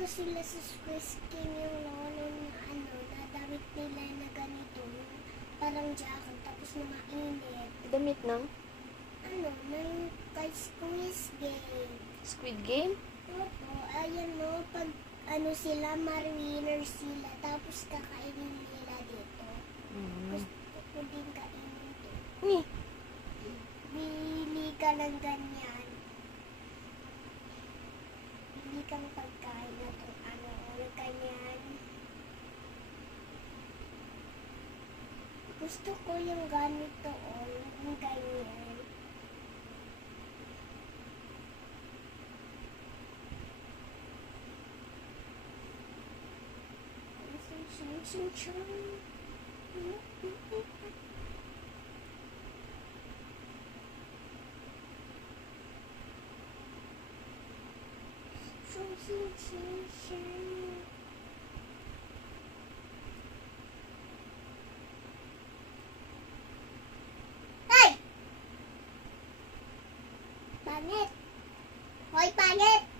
nandito sila sa Swiss King yung lolo na na damit nila na ganito. Parang jacket, tapos na mainit. Damit ng Ng kay Squid Game. Squid Game? Opo, ayan no, pag sila, marwinner sila, tapos kakainin nila dito. Gusto ko din kainin to. Bili ka ng ganyan. Bili kang pagkain na to, ganyan. Gusto ko yung ganito, yung ganyan. Hey! Pangit! Hoy, pangit!